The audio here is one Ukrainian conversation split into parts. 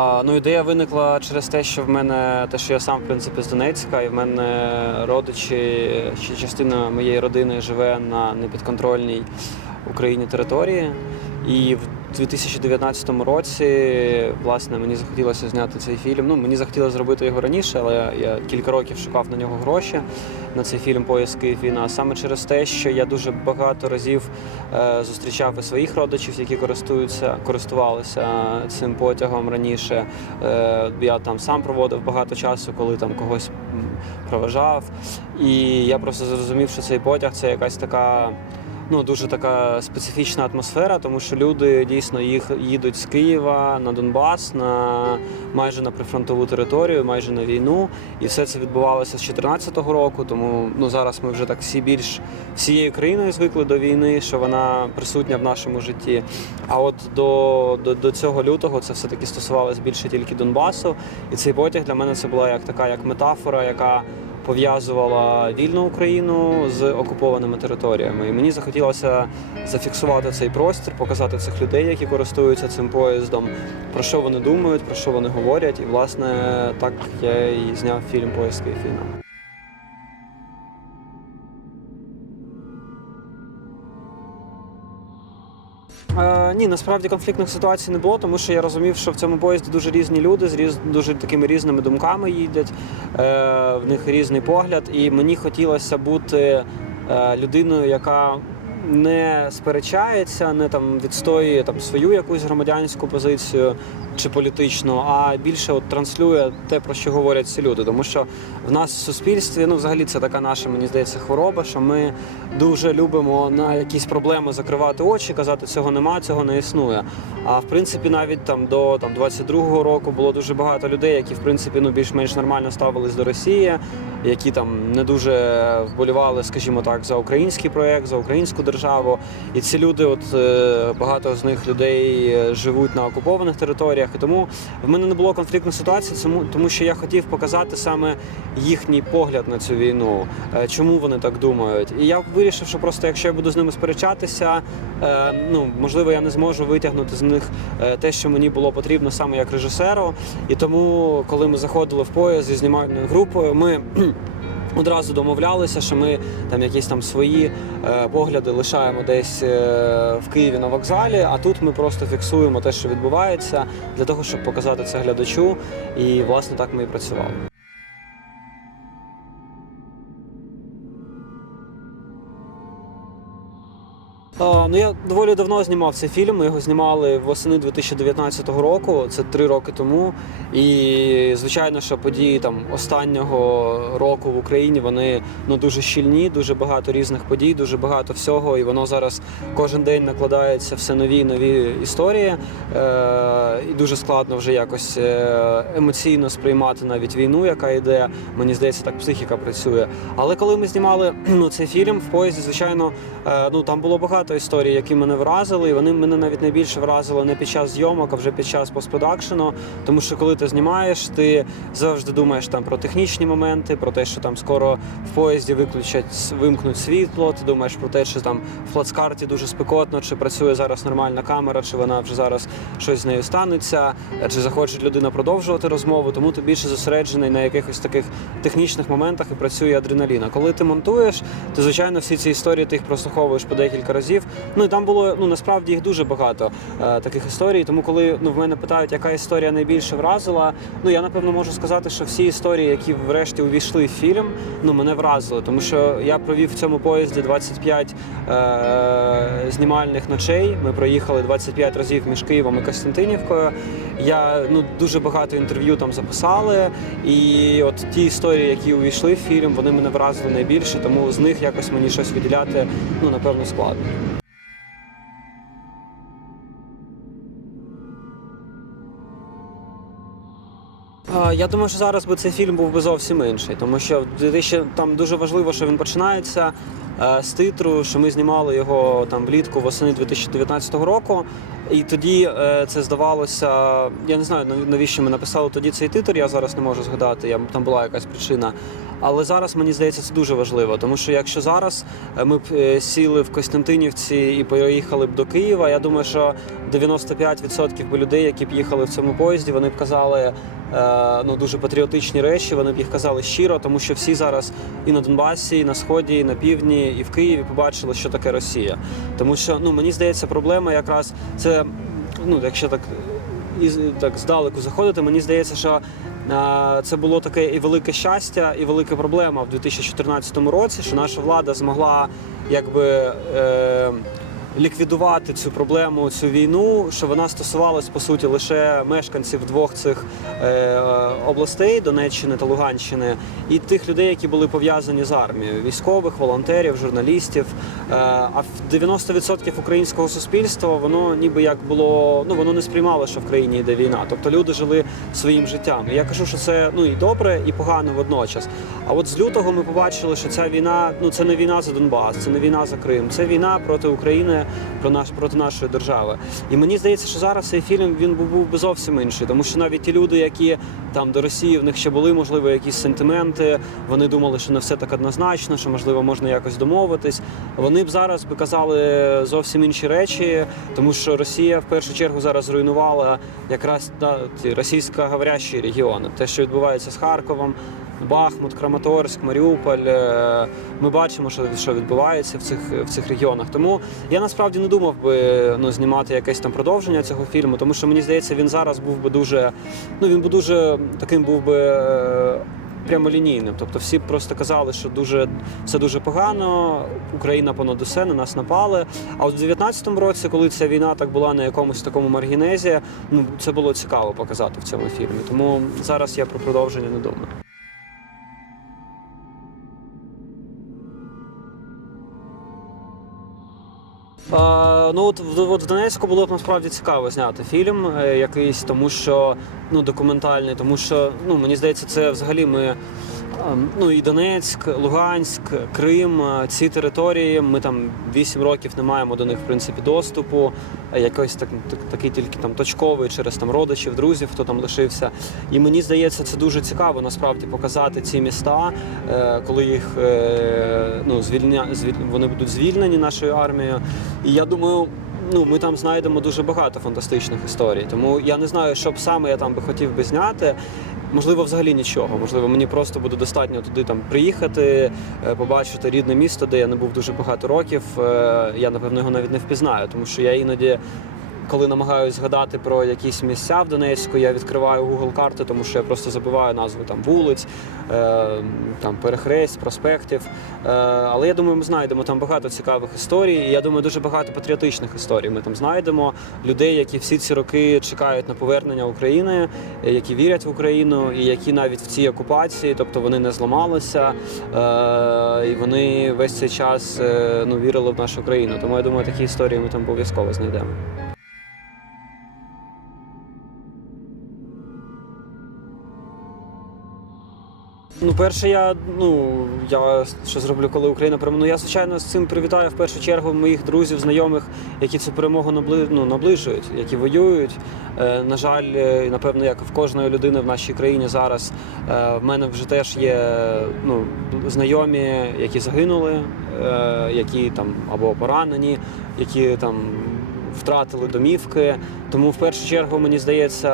А, Ну, ідея виникла через те, що в мене те, що я сам в принципі з Донецька, і в мене родичі, чи частина моєї родини живе на непідконтрольній Україні території. І в 2019 році, власне, мені захотілося зняти цей фільм. Ну, мені захотілося зробити його раніше, але я, кілька років шукав на нього гроші на цей фільм Поїзд війна. Саме через те, що я дуже багато разів е, зустрічав і своїх родичів, які користуються, користувалися цим потягом раніше. Е, я там сам проводив багато часу, коли там когось проважав. І я просто зрозумів, що цей потяг це якась така. Ну, дуже така специфічна атмосфера, тому що люди дійсно їх їдуть з Києва на Донбас, на майже на прифронтову територію, майже на війну. І все це відбувалося з 2014 року. Тому ну зараз ми вже так всі більш всією країною звикли до війни, що вона присутня в нашому житті. А от до, до, до цього лютого це все таки стосувалося більше тільки Донбасу. І цей потяг для мене це була як така як метафора, яка пов'язувала вільну Україну з окупованими територіями. І мені захотілося зафіксувати цей простір, показати цих людей, які користуються цим поїздом, про що вони думають, про що вони говорять. І власне так я і зняв фільм Поїзд Київ. Е, ні, насправді конфліктних ситуацій не було, тому що я розумів, що в цьому поїзді дуже різні люди з різ, дуже такими різними думками їдять, е, в них різний погляд, і мені хотілося бути е, людиною, яка не сперечається, не там відстоює там свою якусь громадянську позицію чи політичну, а більше от транслює те, про що говорять ці люди. Тому що в нас в суспільстві, ну взагалі це така наша, мені здається, хвороба, що ми дуже любимо на якісь проблеми закривати очі, казати, цього нема, цього не існує. А в принципі, навіть там до там 22-го року було дуже багато людей, які в принципі ну більш-менш нормально ставились до Росії, які там не дуже вболівали, скажімо так, за український проект, за українську державу. І ці люди, от е, багато з них людей е, живуть на окупованих територіях. І тому в мене не було конфліктної ситуації, тому, що я хотів показати саме їхній погляд на цю війну, е, чому вони так думають. І я вирішив, що просто якщо я буду з ними сперечатися, е, ну можливо, я не зможу витягнути з них е, те, що мені було потрібно саме як режисеру. І тому, коли ми заходили в поїзд зі знімальною групою, ми. Одразу домовлялися, що ми там якісь там свої е, погляди лишаємо десь е, в Києві на вокзалі, а тут ми просто фіксуємо те, що відбувається, для того, щоб показати це глядачу. І власне так ми і працювали. Ну, я доволі давно знімав цей фільм. Ми його знімали восени 2019 року, це три роки тому. І звичайно, що події там останнього року в Україні вони ну дуже щільні, дуже багато різних подій, дуже багато всього. І воно зараз кожен день накладається все нові нові історії. Е, і дуже складно вже якось е, емоційно сприймати навіть війну, яка йде. Мені здається, так психіка працює. Але коли ми знімали ну, цей фільм в поїзді, звичайно, е, ну там було багато історій, які мене вразили. І вони мене навіть найбільше вразили не під час зйомок, а вже під час постпродакшену. Тому що коли ти знімаєш, ти завжди думаєш там про технічні моменти, про те, що там скоро в поїзді виключать вимкнуть світло. Ти думаєш про те, що там в плацкарті дуже спекотно, чи працює зараз нормальна камера, чи вона вже зараз щось з нею станеться, чи захоче людина продовжувати розмову. Тому ти більше зосереджений на якихось таких технічних моментах і працює адреналін. А коли ти монтуєш, то звичайно всі ці історії ти їх прослуховуєш по декілька разів. Ну і там було ну насправді їх дуже багато е, таких історій. Тому коли ну в мене питають, яка історія найбільше вразила, ну я напевно можу сказати, що всі історії, які врешті увійшли в фільм, ну мене вразили, тому що я провів в цьому поїзді 25 е, знімальних ночей. Ми проїхали 25 разів між Києвом і Костянтинівкою. Я ну дуже багато інтерв'ю там записали, і от ті історії, які увійшли в фільм, вони мене вразили найбільше, тому з них якось мені щось виділяти ну напевно складно. Я думаю, що зараз би цей фільм був би зовсім інший, тому що в 2000, там дуже важливо, що він починається е, з титру, що ми знімали його там влітку восени 2019 року. І тоді е, це здавалося. Я не знаю навіщо ми написали тоді цей титр. Я зараз не можу згадати. Я там була якась причина. Але зараз мені здається це дуже важливо, тому що якщо зараз е, ми б е, сіли в Костянтинівці і поїхали б до Києва, я думаю, що 95% би людей, які б їхали в цьому поїзді, вони б казали е, ну дуже патріотичні речі. Вони б їх казали щиро, тому що всі зараз і на Донбасі, і на сході, і на півдні, і в Києві побачили, що таке Росія. Тому що ну мені здається, проблема якраз це ну, якщо так і так здалеку заходити, мені здається, що це було таке і велике щастя, і велика проблема в 2014 році, що наша влада змогла якби. Е, Ліквідувати цю проблему, цю війну, що вона стосувалась по суті лише мешканців двох цих е, областей Донеччини та Луганщини, і тих людей, які були пов'язані з армією військових, волонтерів, журналістів. Е, а в 90% українського суспільства воно ніби як було, ну воно не сприймало, що в країні йде війна. Тобто люди жили своїм життям. Я кажу, що це ну і добре, і погано водночас. А от з лютого ми побачили, що ця війна ну це не війна за Донбас, це не війна за Крим, це війна проти України, про наш проти нашої держави. І мені здається, що зараз цей фільм він був, би зовсім інший, тому що навіть ті люди, які там до Росії в них ще були, можливо, якісь сентименти. Вони думали, що не все так однозначно, що можливо можна якось домовитись. Вони б зараз би казали зовсім інші речі, тому що Росія в першу чергу зараз зруйнувала якраз та, ті російськоговорящі регіони. Те, що відбувається з Харковом. Бахмут, Краматорськ, Маріуполь. е, Ми бачимо, що, що відбувається в цих в цих регіонах. Тому я насправді не думав би ну, знімати якесь там продовження цього фільму, тому що мені здається, він зараз був би дуже. Ну він би дуже таким був би. е, Прямолінійним, тобто всі просто казали, що дуже все дуже погано. Україна понад усе на нас напали. А от в 19-му році, коли ця війна так була на якомусь такому маргінезі, ну це було цікаво показати в цьому фільмі. Тому зараз я про продовження не думаю. А, ну от, в- от в Донецьку було б насправді цікаво зняти фільм е, якийсь, тому що ну документальний, тому що ну мені здається, це взагалі ми. Ем, Ну і Донецьк, Луганськ, Крим, е, ці території. Ми там 8 років не маємо до них в принципі доступу. е, Якийсь так, так такий тільки там точковий через там родичів, друзів, хто там лишився. І мені здається, це дуже цікаво насправді показати ці міста, е, коли їх ну звільня звіль- вони будуть звільнені нашою армією. І я думаю. Ну, ми там знайдемо дуже багато фантастичних історій. Тому я не знаю, що б саме я там би хотів би зняти. Можливо, взагалі нічого. Можливо, мені просто буде достатньо туди там приїхати, е, побачити рідне місто, де я не був дуже багато років. Е, Я напевно його навіть не впізнаю, тому що я іноді. Коли намагаюся згадати про якісь місця в Донецьку, я відкриваю Google карти, тому що я просто забиваю назви там вулиць, е, там перехресть, проспектів. Е, але я думаю, ми знайдемо там багато цікавих історій. Я думаю, дуже багато патріотичних історій. Ми там знайдемо людей, які всі ці роки чекають на повернення України, е, які вірять в Україну, і які навіть в цій окупації, тобто вони не зламалися, е, і вони весь цей час е, ну, вірили в нашу країну. Тому я думаю, такі історії ми там обов'язково знайдемо. Ну, перше, я ну я що зроблю, коли Україна переможе. Ну, я звичайно з цим привітаю в першу чергу моїх друзів, знайомих, які цю перемогу набли... ну, наближують, які воюють. Е, на жаль, е, напевно, як в кожної людини в нашій країні зараз е, в мене вже теж є ну, знайомі, які загинули, е, які там або поранені, які там втратили домівки. Тому в першу чергу мені здається,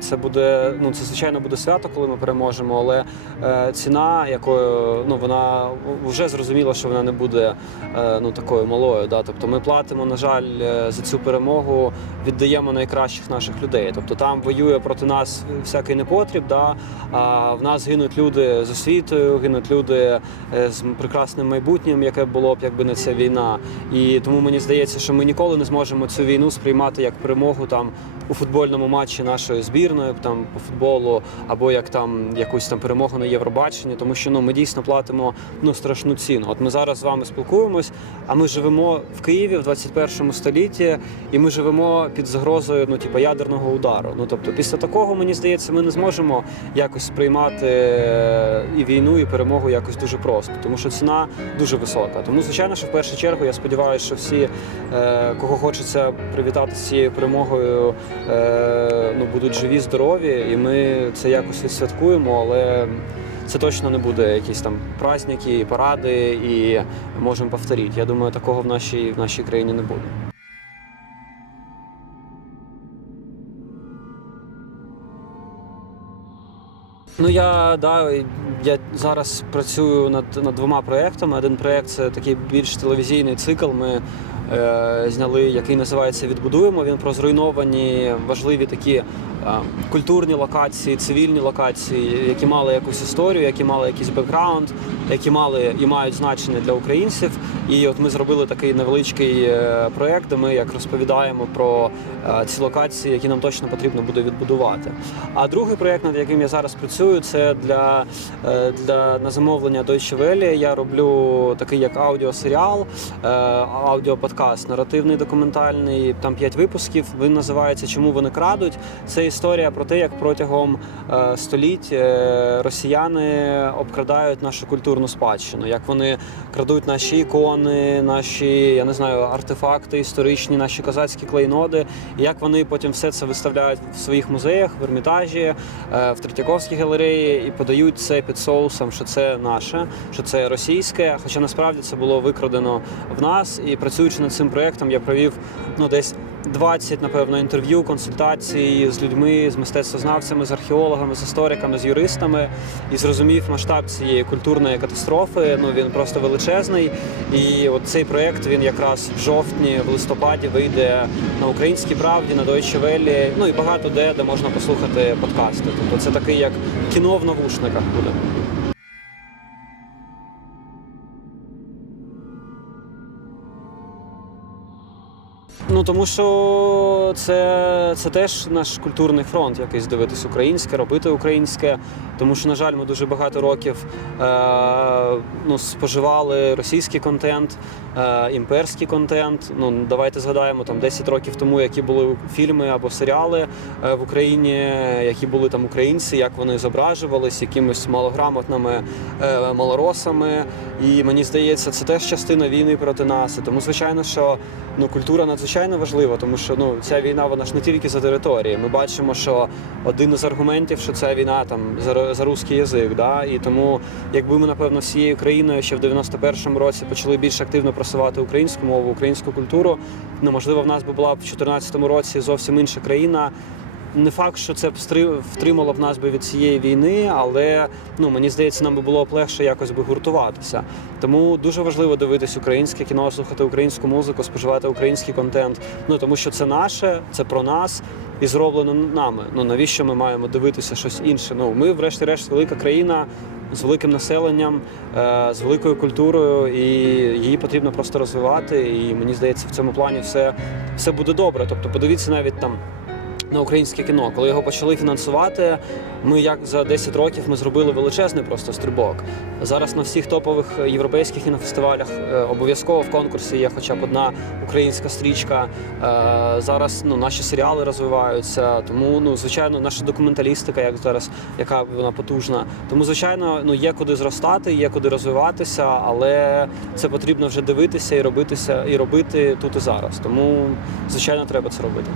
це буде ну це звичайно буде свято, коли ми переможемо. Але е, ціна, якою ну вона вже зрозуміла, що вона не буде е, ну такою малою. Да? Тобто ми платимо, на жаль, е, за цю перемогу, віддаємо найкращих наших людей. Тобто там воює проти нас всякий непотріб. Да? А в нас гинуть люди з освітою, гинуть люди е, з прекрасним майбутнім, яке було б якби не ця війна. І тому мені здається, що ми ніколи не зможемо цю війну сприймати як перемогу там у футбольному матчі нашої збірної, там по футболу, або як там якусь там перемогу на Євробаченні, тому що ну ми дійсно платимо ну страшну ціну. От ми зараз з вами спілкуємось, а ми живемо в Києві в 21 столітті, і ми живемо під загрозою ну, типу, ядерного удару. Ну тобто, після такого мені здається, ми не зможемо якось сприймати е, і війну, і перемогу якось дуже просто, тому що ціна дуже висока. Тому, звичайно, що в першу чергу я сподіваюся, що всі, е, кого хочеться привітати з цією перемогою, е, ну будуть живі, здорові, і ми це якось відсвяткуємо, але. Це точно не буде якісь там праздники, паради і можемо повторити. Я думаю, такого в нашій в нашій країні не буде. Ну я да, я зараз працюю над, над двома проєктами. Один проєкт це такий більш телевізійний цикл. Ми зняли, який називається Відбудуємо. Він про зруйновані важливі такі е, культурні локації, цивільні локації, які мали якусь історію, які мали якийсь бекграунд, які мали і мають значення для українців. І от ми зробили такий невеличкий е, проєкт, де ми як розповідаємо про е, ці локації, які нам точно потрібно буде відбудувати. А другий проєкт, над яким я зараз працюю, це для, е, для на замовлення Deutsche Welle. Я роблю такий як аудіосеріал, е, аудіоподкаст, наративний документальний. Там п'ять випусків. Він називається Чому вони крадуть. Це історія про те, як протягом е, століть е, росіяни обкрадають нашу культурну спадщину, як вони крадуть наші ікони, наші я не знаю, артефакти історичні, наші козацькі клейноди, і як вони потім все це виставляють в своїх музеях, в Ермітажі, е, в Третьяковській галереї і подають це під соусом, що це наше, що це російське. Хоча насправді це було викрадено в нас. І працюючи над цим проєктом, я провів ну десь 20, напевно, інтерв'ю, консультацій з людьми, з мистецтвознавцями, з археологами, з істориками, з юристами і зрозумів масштаб цієї культурної катастрофи. Ну він просто величезний. І от цей проєкт він якраз в жовтні, в листопаді вийде на українській правді, на Deutsche Welle, ну і багато де, де можна послухати подкасти. Тобто це такий як кіно в навушниках буде. Ну тому що це, це теж наш культурний фронт, якийсь дивитись українське, робити українське. Тому що, на жаль, ми дуже багато років е, ну, споживали російський контент, е, імперський контент. Ну давайте згадаємо там 10 років тому, які були фільми або серіали е, в Україні, які були там українці, як вони зображувались, якимись малограмотними е, малоросами. І мені здається, це теж частина війни проти нас. Тому, звичайно, що ну культура надзвичайно важлива, тому що ну ця війна вона ж не тільки за території. Ми бачимо, що один із аргументів, що ця війна там за, за русський язик. Да? І тому, якби ми напевно всією країною ще в 91-му році почали більш активно просувати українську мову, українську культуру, ну можливо, в нас би була в 2014 році зовсім інша країна. Не факт, що це втримало б нас би від цієї війни, але ну мені здається, нам би було б легше якось би гуртуватися. Тому дуже важливо дивитись українське кіно, слухати українську музику, споживати український контент. Ну тому що це наше, це про нас і зроблено нами. Ну навіщо ми маємо дивитися щось інше? Ну ми, врешті-решт, велика країна. З великим населенням, е, з великою культурою, і її потрібно просто розвивати. І мені здається, в цьому плані все, все буде добре. Тобто, подивіться навіть там на українське кіно. Коли його почали фінансувати, ми як за 10 років ми зробили величезний просто стрибок. Зараз на всіх топових європейських кінофестивалях е, обов'язково в конкурсі є хоча б одна українська стрічка. Е, Зараз ну, наші серіали розвиваються, тому ну звичайно, наша документалістика, як зараз, яка вона потужна. Тому, звичайно, ну є куди зростати, є куди розвиватися, але це потрібно вже дивитися і робитися і робити тут і зараз. Тому, звичайно, треба це робити.